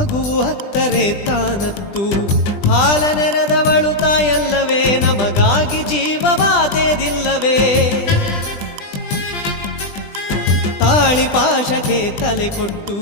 ಮಗು ಹತ್ತರೆ ತಾನತ್ತು ಹಾಲ ನೆರೆದವಳು ತಾಯಲ್ಲವೇ ನಮಗಾಗಿ ಜೀವವಾದೇದಿಲ್ಲವೇ ತಾಳಿ ಪಾಶಕ್ಕೆ ತಲೆ ಕೊಟ್ಟು